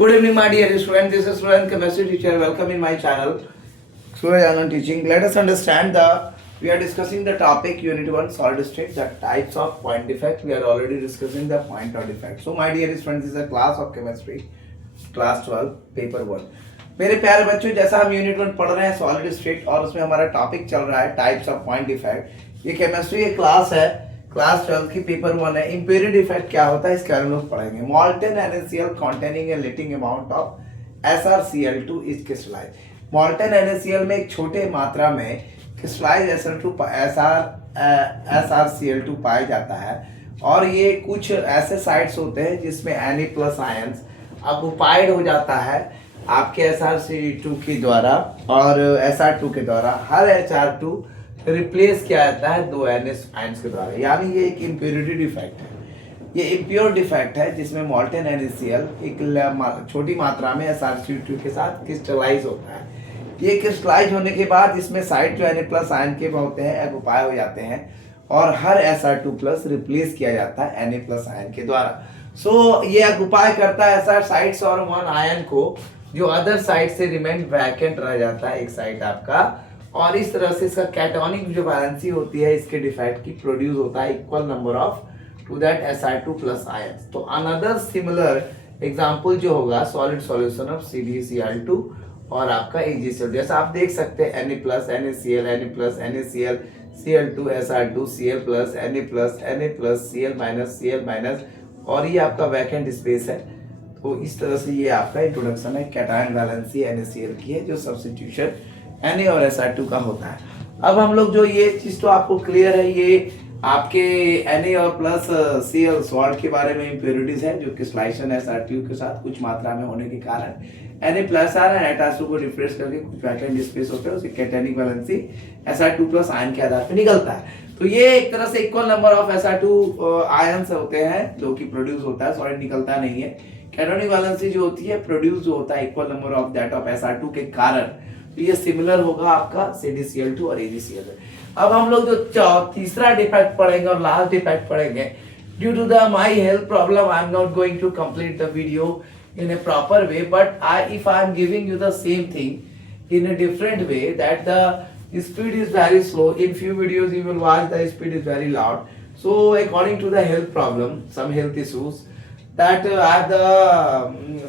Good evening, my dear student. This is student chemistry teacher. Welcome in my channel, Suraj Anand Teaching. Let us understand we are discussing the topic Unit 1 solid state, the types of point defect. We are already discussing the point of defect. So, my dear students, this is a class of chemistry, class 12, paper 1. मेरे प्यारे बच्चों, जैसा हम unit 1 पढ़ रहे हैं solid state और उसमें हमारा टॉपिक चल रहा है टाइप्स ऑफ पॉइंट डिफेक्ट। ये केमिस्ट्री की क्लास है, क्लास 12 की पेपर 1 है। इंपीरियड डिफेक्ट क्या होता है इसके बारे में लोग पढ़ेंगे। मॉल्टन NaCl containing a letting amount of SrCl2 is crystallized। मॉल्टन NaCl में एक छोटे मात्रा में क्रिस्टलाइज SrCl2 पाया जाता है और ये कुछ ऐसे साइट्स होते हैं जिसमें Na+ आयंस ऑक्युपाइड हो जाता है आपके SrC2 के द्वारा और Sr2 के द्वारा। हर Hr2 रिप्लेस किया जाता है 2 NS आयंस के द्वारा, यानी ये एक इम्प्योरिटी डिफेक्ट है। ये इम्प्योर डिफेक्ट है जिसमें मॉल्टन NaCl एक छोटी मात्रा में SrC2 के साथ क्रिस्टलाइज होता है। ये क्रिस्टलाइज होने के बाद इसमें साइड जो Na+ आयन के होते हैं ऑक्युपाई हो जाते हैं और हर Sr2+ रिप्लेस किया जाता है Na+ आयन के द्वारा। सो ये ऑक्युपाई करता है Sr साइड्स और 1 आयन को, जो अदर साइड से रिमेन वैकेंट रह जाता है एक साइड आपका, और इस तरह से इसका कैटोनिक जो वैलेंसी होती है इसके डिफेक्ट की प्रोड्यूस होता है equal number of to that Sr2+ ions. तो अनदर सिमिलर एग्जांपल जो होगा सॉलिड सॉल्यूशन ऑफ CdCl2 और आपका AgCl। जैसा आप देख सकते हैं Na+, NaCl, Na+, NaCl, Cl2, Sr2, Cl+, Na+, Cl-, और ये आपका वैकेंट स्पेस है। तो इस तरह से ये आपका इंट्रोडक्शन है कैटायन वैलेंसी NaCl की है, जो सब्स्टिट्यूशन Na और Sr2 का होता है। अब हम लोग जो ये चीज तो आपको क्लियर है, ये आपके Na और प्लस Cl सॉल्ट के बारे में इम्प्योरिटीज है जो क्रिस्टलाइजेशन Sr2 के साथ कुछ मात्रा में होने के कारण Na+ आ रहा है, H2 को रिफ्रेश करके कुछ वैकेंट स्पेस होता है, उसकी कैटायनिक वैलेंसी Sr2+ आयन के आधार पर निकलता है। तो ये एक तरह से equal number of Sr2 ions होते हैं जो कि प्रोड्यूस होता है, सॉलिड निकलता नहीं है। कैटायनिक वैलेंसी जो होती है प्रोड्यूस जो होता है equal number of that of Sr2 के कारण। तो ये सिमिलर होगा आपका CdCl2 और AgCl। अब हम लोग जो तीसरा डिफेक्ट पढ़ेंगे और लास्ट डिफेक्ट पढ़ेंगे, due to the my health problem I am not going to complete the video in a proper way, but if I am giving you the same thing in a different way, that the speed is very slow. In few videos you will watch the speed is very loud. So according to the health problem, some health issues, that I have the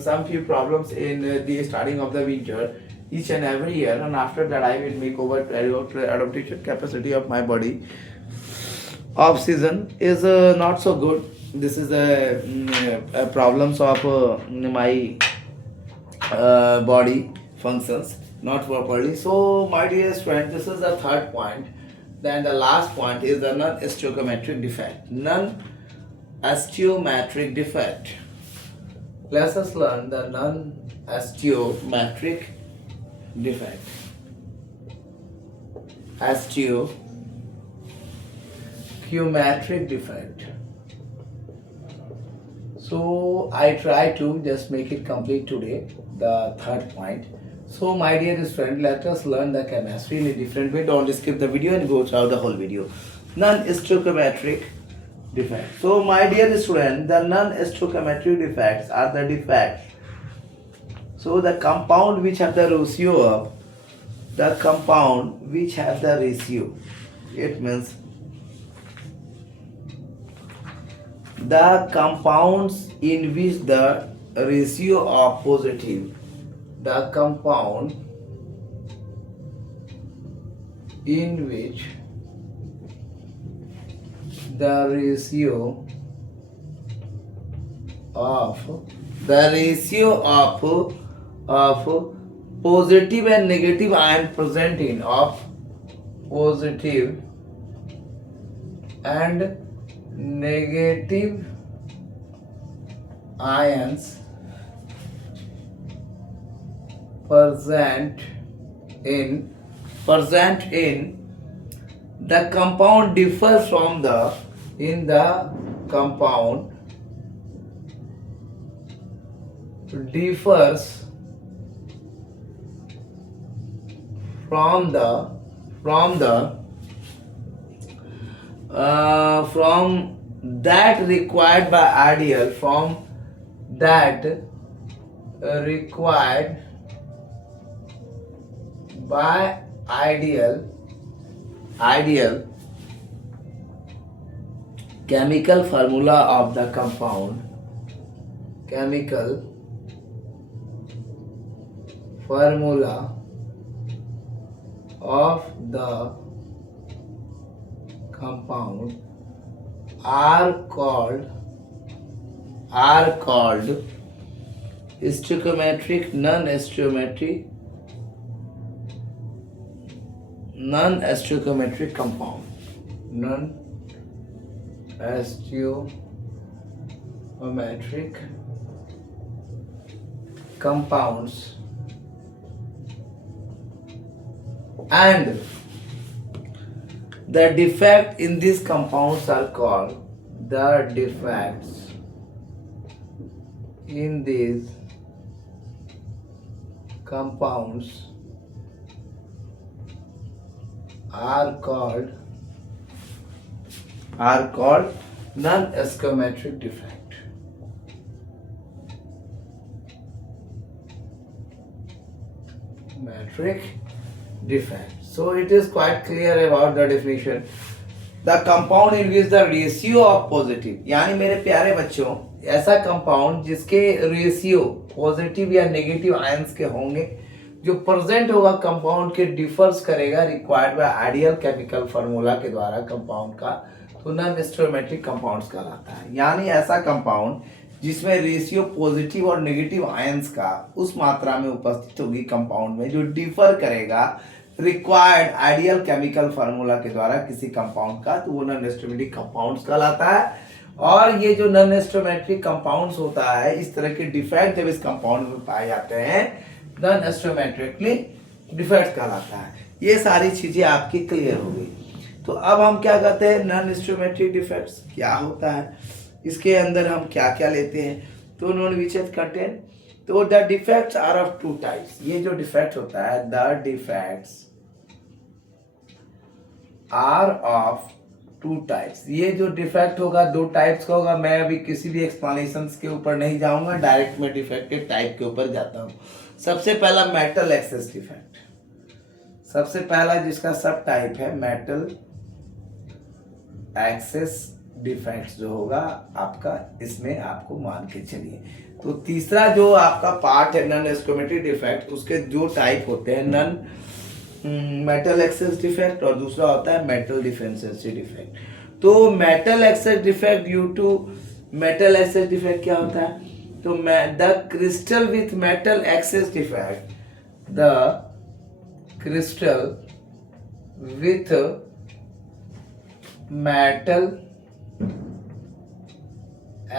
some few problems in the starting of the winter each and every year, and after that I will make over adaptation capacity of my body. Off season is not so good. This is a problems of my body functions not properly. So my dear friend, this is the third point. Then the last point is the non-stoichiometric defect. Non-stoichiometric defect. Let us learn the non-stoichiometric defect. Stoichiometric defect. So I try to just make it complete today, the third point. So my dear friend, let us learn the chemistry in a different way. Don't skip the video and go through the whole video. Non-stoichiometric defects. So my dear student, the non-stoichiometric defects are the defects. So the compound which have the ratio of it means the compounds in which the ratio of positive, the compound in which the ratio of positive and negative ion present in positive and negative ions present in the compound differs from the compound differs from from that required by ideal, from that required by ideal chemical formula of the compound, chemical formula of the compound are called stoichiometric, non-stoichiometric compound, non-stoichiometric compounds, and the defect in these compounds are called the defects in these compounds are called non-stoichiometric defect. Metric defect. So it is quite clear about the definition. The compound in which the ratio of positive, यानी मेरे प्यारे बच्चों, ऐसा compound जिसके ratio positive या negative ions के होंगे, जो प्रेजेंट होगा कंपाउंड के डिफर्स करेगा required by ideal chemical formula के द्वारा कंपाउंड का, तो नॉन स्टोइचोमेट्रिक कंपाउंड्स कहलाता है। यानी ऐसा कंपाउंड जिसमें रेशियो पॉजिटिव और नेगेटिव आयंस का उस मात्रा में उपस्थित होगी कंपाउंड में जो डिफर करेगा रिक्वायर्ड आइडियल केमिकल फार्मूला के द्वारा किसी कंपाउंड का, तो वो नॉन स्टोइचोमेट्रिक कंपाउंड्स कहलाता है। और ये जो नॉन स्टोइचोमेट्रिक कंपाउंड्स होता है, इस तरह के डिफेक्ट जब इस कंपाउंड में पाए जाते हैं, नॉन स्टोइचोमेट्रिकली डिफेक्ट कहलाता है। ये सारी चीजें आपकी क्लियर हो गई। तो अब हम क्या कहते हैं, नॉन स्टोइचोमेट्रिक डिफेक्ट्स क्या होता है, इसके अंदर हम क्या क्या लेते हैं। तो नॉन विचेट कंटेंट, तो the defects are of two types. ये जो डिफेक्ट होता है, the defects are of two types. ये जो डिफेक्ट होगा दो टाइप्स का होगा। मैं अभी किसी भी एक्सप्लेनेशन के ऊपर नहीं जाऊंगा, डायरेक्ट में डिफेक्ट के टाइप के ऊपर जाता हूं। सबसे पहला मेटल एक्सेस डिफेक्ट, सबसे पहला जिसका सब टाइप है मेटल एक्सेस डिफेक्ट्स जो होगा आपका, इसमें आपको मान के चलिए। तो तीसरा जो आपका पार्ट है नॉन स्टोइचोमेट्रिक डिफेक्ट, उसके जो टाइप होते हैं, नॉन मेटल एक्सेस डिफेक्ट और दूसरा होता है मेटल डिफेंसेंसी डिफेक्ट। तो metal excess defect due to metal excess defect क्या होता है, तो the crystal with metal excess defect, the crystal with metal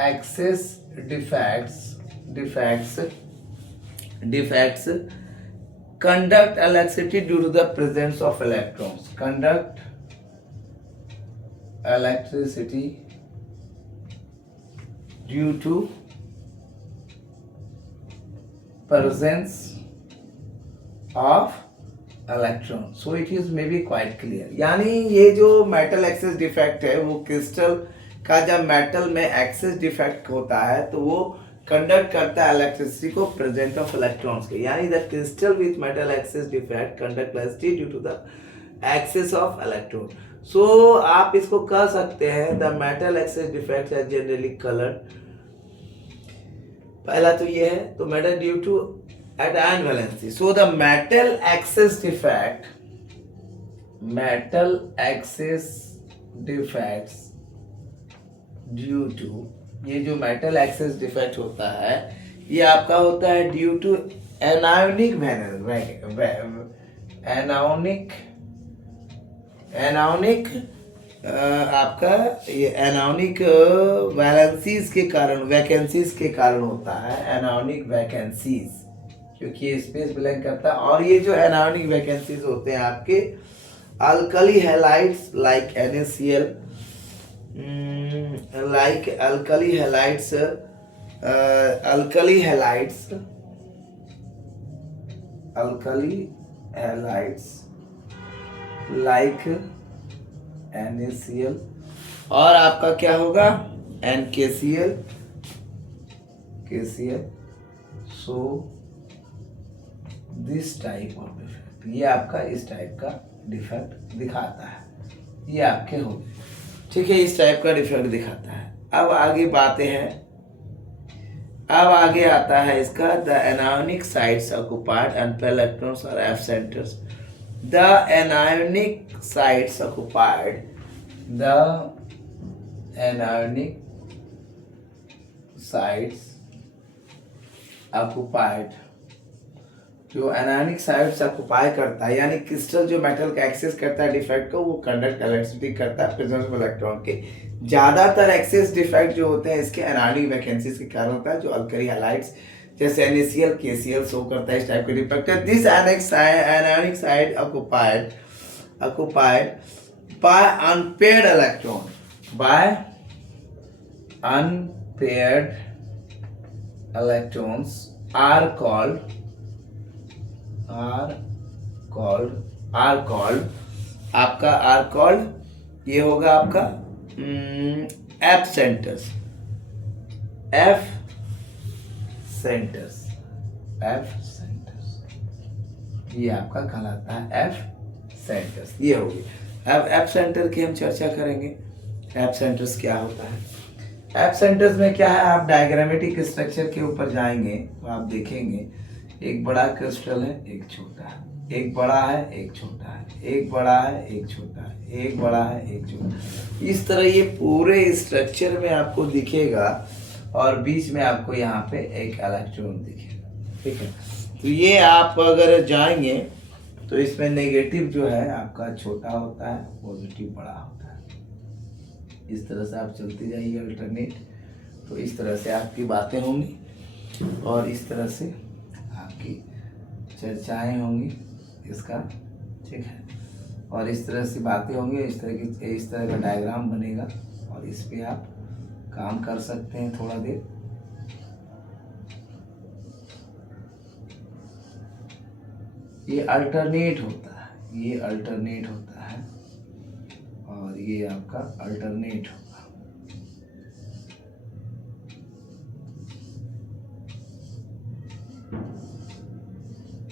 excess defects conduct electricity due to the presence of electrons, conduct electricity due to presence of electron. So it is maybe quite clear. यानी ये जो metal excess defect है वो crystal का जब metal में access defect होता है तो वो कंडक्ट करता है इलेक्ट्रिसिटी को प्रेजेंट ऑफ इलेक्ट्रॉन्स के। यानी the crystal with metal excess defect conduct electricity due to the excess of electron. So आप इसको कह सकते हैं द मेटल एक्सेस डिफेक्ट है जनरली कलर्ड। पहला तो ये है, तो metal due to at ion valency. So the metal axis defects due to, ये जो मेटल एक्सेस डिफेक्ट होता है ये आपका होता है ड्यू टू एनायोनिक आपका ये एनायोनिक वैलेंसीज के कारण, वैकेंसीज के कारण होता है, एनायोनिक वैकेंसीज, क्योंकि ये स्पेस ब्लैंक करता है। और ये जो एनायोनिक वैकेंसीज होते हैं आपके alkali halides like NaCl, like alkali halides like NaCl, और आपका क्या होगा NaCl, KCl, so this type of defect, ये आपका इस टाइप का डिफेक्ट दिखाता है, ये आपके हो गए, ठीक है, इस टाइप का डिफेक्ट दिखाता है। अब आगे बातें हैं, अब आगे आता है इसका the anionic sites occupied unpaired electrons और F centres. The anionic sites occupied, the anionic sites occupied, जो एनायनिक साइट्स ऑक्युपाई करता है, यानी क्रिस्टल जो मेटल का एक्सेस करता है डिफेक्ट को, वो कंडक्ट इलेक्ट्रिसिटी करता है प्रेजेंस ऑफ इलेक्ट्रॉन के। ज्यादातर एक्सेस डिफेक्ट जो होते हैं इसके एनायनिक वैकेंसीज के कारण होता है, जो अल्कली हैलाइड्स जैसे NaCl KCl शो करता है इस टाइप के defect. This anionic site occupied by unpaired electron, by unpaired electrons are called आपका ये होगा आपका एफ सेंटर्स, ये आपका कहलाता है एफ सेंटर्स, ये होगी। अब एफ सेंटर की हम चर्चा करेंगे। एफ सेंटर्स क्या होता है? एफ सेंटर्स में क्या है, आप डायग्रामेटिक स्ट्रक्चर के ऊपर जाएंगे तो आप देखेंगे एक बड़ा क्रिस्टल है, एक छोटा है, एक बड़ा है, एक छोटा है, एक बड़ा है, एक छोटा है, एक बड़ा है, एक छोटा। इस तरह ये पूरे स्ट्रक्चर में आपको दिखेगा और बीच में आपको यहाँ पे एक इलेक्ट्रॉन दिखेगा, ठीक है। तो ये आप अगर जाएंगे तो इसमें नेगेटिव जो है आपका छोटा होता है, पॉजिटिव बड़ा होता है। इस तरह से आप चलते जाइए अल्टरनेट, तो इस तरह से आपकी बातें होंगी और इस तरह से आपकी चर्चाएं होंगी इसका, ठीक है। और इस तरह से बातें होंगी, इस तरह का डायग्राम बनेगा और इस पे आप काम कर सकते हैं थोड़ा देर। ये अल्टरनेट होता है, ये अल्टरनेट होता है और ये आपका अल्टरनेट होगा।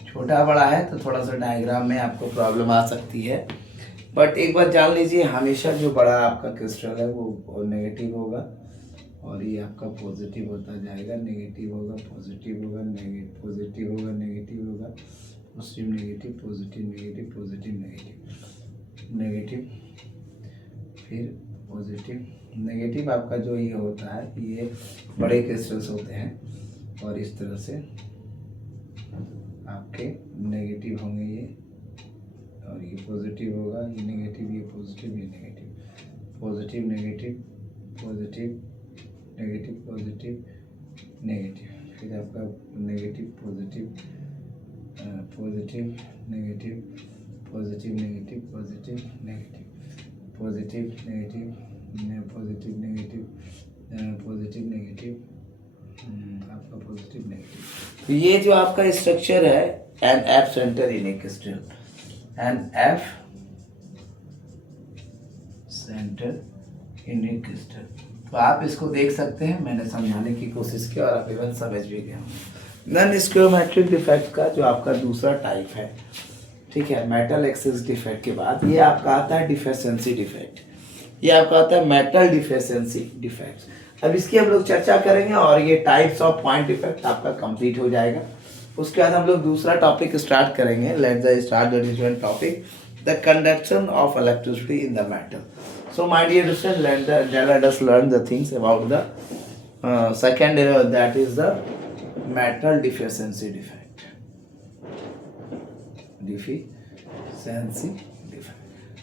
छोटा बड़ा है तो थोड़ा सा डायग्राम में आपको प्रॉब्लम आ सकती है, बट एक बात जान लीजिए, हमेशा जो बड़ा आपका क्रिस्टल है वो नेगेटिव होगा और ये आपका पॉजिटिव होता जाएगा, नेगेटिव होगा, पॉजिटिव होगा, पॉजिटिव होगा, नेगेटिव होगा, positive negative, positive negative, positive negative, negative, फिर पॉजिटिव नेगेटिव। आपका जो ये होता है ये बड़े क्रिस्टल्स होते हैं और इस तरह से आपके नेगेटिव होंगे ये, और ये पॉजिटिव होगा, ये नेगेटिव, ये पॉजिटिव, ये negative, positive negative, positive negative, positive negative, फिर आपका negative positive, positive negative, positive negative, positive negative, positive negative, positive negative, positive negative, आपका पॉजिटिव नेगेटिव। तो ये जो आपका स्ट्रक्चर है एन एफ सेंटर इन ए क्रिस्टल, एन एफ सेंटर इन ए crystal, तो आप इसको देख सकते हैं। मैंने समझाने की कोशिश की और आप इवन समझ भी गए होंगे। नॉन स्क्रोमेट्रिक डिफेक्ट का जो आपका दूसरा टाइप है, ठीक है, मेटल एक्सेस डिफेक्ट के बाद ये आपका आता है डिफिशिएंसी डिफेक्ट, ये आपका आता है मेटल डिफिशिएंसी डिफेक्ट। अब इसकी हम लोग चर्चा करेंगे और ये टाइप्स ऑफ पॉइंट डिफेक्ट आपका कंप्लीट हो जाएगा। उसके बाद हम लोग दूसरा टॉपिक स्टार्ट करेंगे। Let's start the different topic, the conduction of electricity in the metal. So my dear students, let us learn the things about the second, that is the metal deficiency defect. Deficiency defect.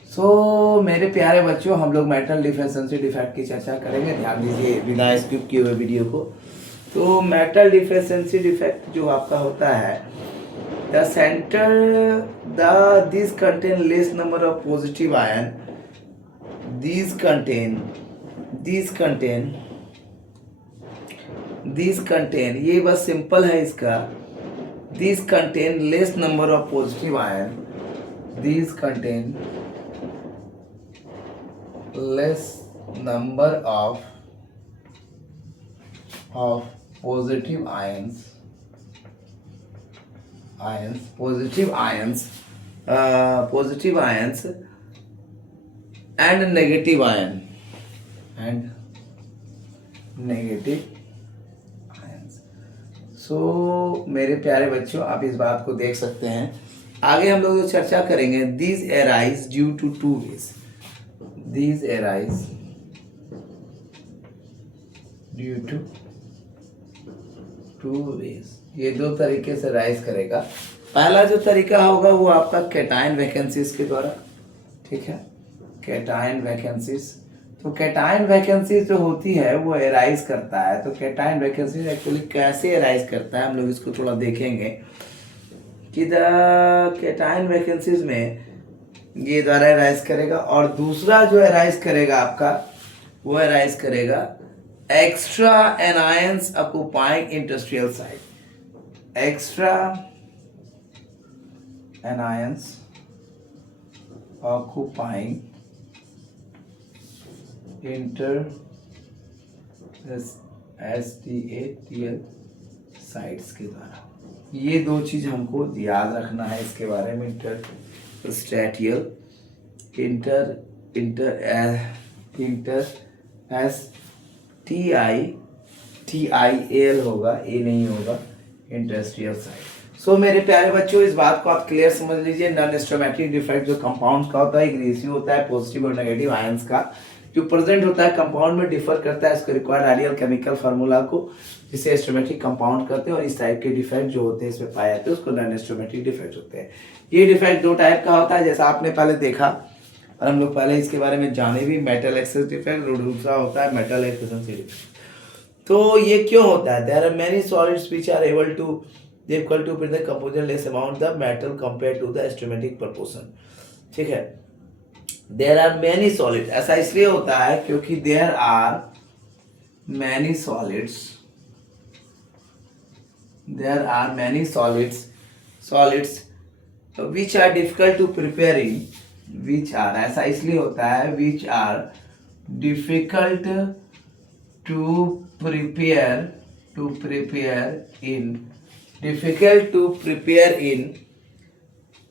So मेरे प्यारे बच्चों, हम लोग metal deficiency defect की चर्चा करेंगे। ध्यान दीजिए बिना स्किप किए हुए वीडियो को। तो मेटल डिफिशिएंसी डिफेक्ट जो आपका होता है, the center these contain less number of positive ion, these contain ये बस सिंपल है इसका। these contain less number of positive ion, these contain less number of positive ions ions, positive ions and negative ion and negative ions. So मेरे प्यारे बच्चों, आप इस बात को देख सकते हैं. आगे हम लोग जो चर्चा करेंगे, these arise due to two ways. These arise due to two ways. ये दो तरीके से राइज करेगा. पहला जो तरीका होगा वो आपका कैटायन वैकेंसीज के द्वारा. ठीक है, कैटायन वैकेंसीज. तो कैटायन वैकेंसीज जो होती है वो एराइज करता है. तो कैटायन वैकेंसीज एक्चुअली कैसे एराइज करता है हम लोग इसको थोड़ा देखेंगे कि द कैटायन वैकेंसीज में ये द्वारा एराइज करेगा. और दूसरा जो एराइज करेगा आपका, वो एराइज करेगा extra anions occupying industrial site. Extra anions occupying inter STATL sites के द्वारा. ये दो चीज हमको याद रखना है इसके बारे में. इंटर STIAL होगा, ए नहीं होगा, इंडस्ट्रियल साइट. सो मेरे प्यारे बच्चों, इस बात को आप क्लियर समझ लीजिए. नॉन स्टोमेटिक डिफेक्ट जो कंपाउंड्स का होता है, एक रेशियो होता है पॉजिटिव और नेगेटिव आयंस का, जो प्रेजेंट होता है कंपाउंड में डिफर करता है इसके रिक्वायर्ड आइडियल केमिकल फार्मूला को, जिसे एस्टोमेटिक कंपाउंड कहते हैं. और इस टाइप के डिफेक्ट जो होते हैं इसमें पाए जाते हैं उसको नॉन एस्टोमेटिक डिफेक्ट होते हैं. ये डिफेक्ट दो टाइप का होता है जैसा आपने पहले देखा और हम लोग पहले इसके बारे में जाने भी. मेटल एक्सेस डिफेक्ट, दूसरा होता है मेटल एफिशिएंसी डिफेक्ट. तो ये क्यों होता है? There are many solids which are able to equal to present composition less amount the metal compared to the stoichiometric proportion. ठीक है, देयर आर मेनी सॉलिड. ऐसा इसलिए होता है क्योंकि there are many solids, there are many solids which are difficult to prepare in, which are, ऐसा इसलिए होता है, which are difficult to prepare in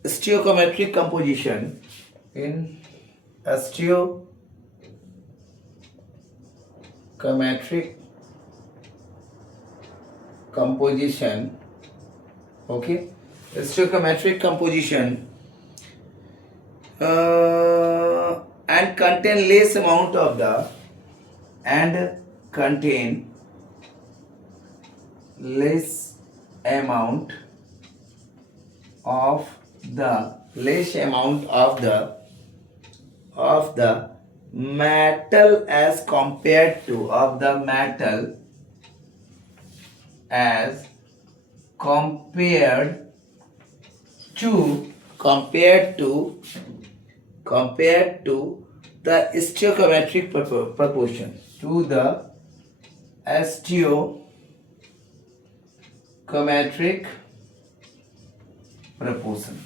stoichiometric composition, in stoichiometric composition. Okay, stoichiometric composition and contain less amount of the metal as compared to the stoichiometric proportion, to the stoichiometric proportion.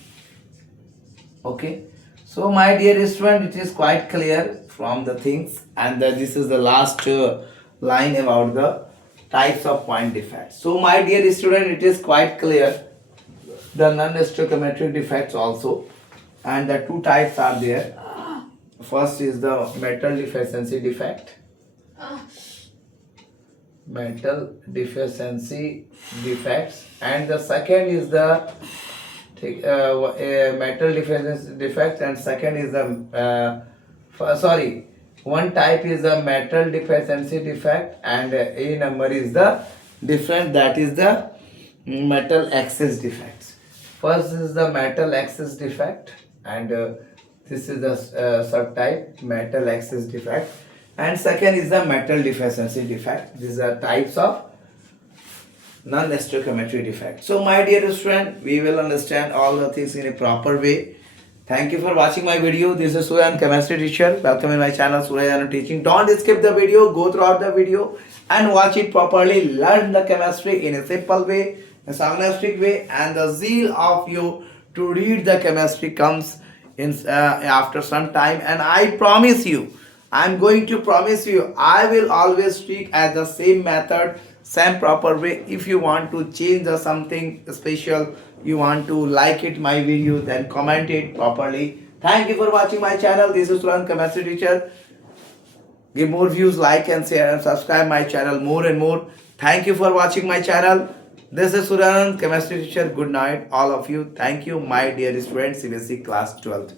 Okay, so my dear student, it is quite clear from the things, and this is the last line about the types of point defects. So my dear student, it is quite clear the non-stoichiometric defects also, and the two types are there. First is the metal deficiency defect. Metal deficiency defects, and the second is the metal deficiency defect, and second is the one type is the metal deficiency defect, and a number is the different, that is the metal excess defects. First is the metal excess defect, and this is the subtype metal excess defect, and second is the metal deficiency defect. These are types of non-stoichiometric defect. So my dear student, we will understand all the things in a proper way. Thank you for watching my video. This is Suryan, chemistry teacher. Welcome in my channel Suryan Teaching. Don't skip the video. Go throughout the video and watch it properly. Learn the chemistry in a simple way, a scientific way, and the zeal of you to read the chemistry comes in after some time. And I promise you, I'm going to promise you, I will always speak at the same method, same proper way. If you want to change or something special, you want to like it my video, then comment it properly. Thank you for watching my channel. This is Suran, chemistry teacher. Give more views, like and share and subscribe my channel more and more. Thank you for watching my channel. This is Suran, chemistry teacher. Good night all of you. Thank you my dear students, CBSE class 12th.